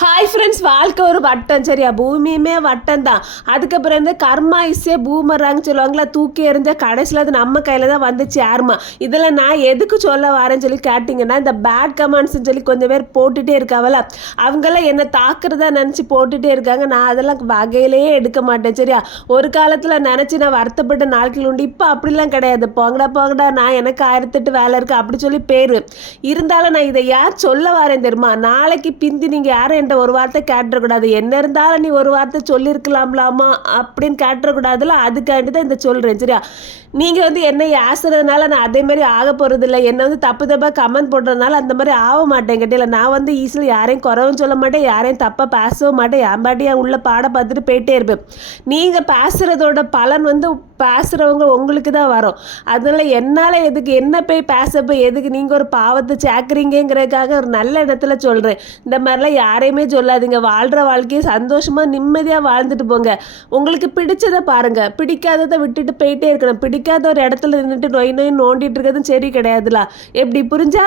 Hi friends வாழ்க்கை ஒரு வட்டம். சரியா பூமியுமே வட்டம் தான். அதுக்கப்புறம் வந்து கர்மா இஸ்ஸே பூமராங்க சொல்லுவாங்களா தூக்கி எறிஞ்ச கடைசியில் அது நம்ம கையில் தான் வந்துச்சு யாருமா இதில் நான் எதுக்கு சொல்ல வரேன்னு சொல்லி கேட்டிங்கன்னா இந்த பேட் கமெண்ட்ஸ்னு சொல்லி கொஞ்சம் பேர் போட்டுகிட்டே இருக்காவல. அவங்கெல்லாம் என்னை தாக்குறதா நினச்சி போட்டுகிட்டே இருக்காங்க. நான் அதெல்லாம் வகையிலேயே எடுக்க மாட்டேன் சரியா? ஒரு காலத்தில் நினச்சி நான் வருத்தப்பட்ட நாட்கள் உண்டு. இப்போ அப்படிலாம் கிடையாது. போங்கடா போங்கடா நான் எனக்கு ஆயிரத்தெட்டு வேலை இருக்குது அப்படி சொல்லி பேர். இருந்தாலும் நான் இதை யார் சொல்ல வரேன் தெரியுமா? நாளைக்கு பிந்தி நீங்கள் யாரும் என்கிட்ட ஒரு வார்த்தை கேட்டுறக்கூடாது என்ன இருந்தாலும் நீ ஒரு வார்த்தை சொல்லியிருக்கலாம்லாமா? அப்படின்னு கேட்டுறக்கூடாதுல அதுக்காண்டி தான் இந்த சொல்கிறேன் சரியா? நீங்கள் வந்து என்னை ஆசுறதுனால நான் அதே மாதிரி ஆக போகிறதில்ல என்னை வந்து தப்பு தப்பாக கமெண்ட் போடுறதுனால அந்த மாதிரி ஆக மாட்டேன் கேட்டில நான் வந்து ஈஸியில் யாரையும் குறவும் சொல்ல மாட்டேன் யாரையும் தப்பாக பேசவும் மாட்டேன். என் பாட்டி என் உள்ள பாட பார்த்துட்டு போயிட்டே இருப்பேன். நீங்கள் பேசுகிறதோட பலன் வந்து பேசுகிறவங்க உங்களுக்கு தான் வரும். அதனால் என்னால் எதுக்கு என்ன போய் பேசப்போ எதுக்கு நீங்கள் ஒரு பாவத்தை சேர்க்குறீங்கிறதுக்காக ஒரு நல்ல இடத்துல சொல்கிறேன் இந்த மாதிரிலாம் யாரையுமே சொல்லாதீங்க. வாழ்கிற வாழ்க்கையை சந்தோஷமாக நிம்மதியாக வாழ்ந்துட்டு போங்க. உங்களுக்கு பிடிச்சதை பாருங்கள் பிடிக்காததை விட்டுட்டு போயிட்டே இருக்கணும். பிடிக்காத ஒரு இடத்துல நின்றுட்டு நொய் நொய் நோண்டிட்டு இருக்கிறதும் சரி கிடையாதுல. எப்படி புரிஞ்சா?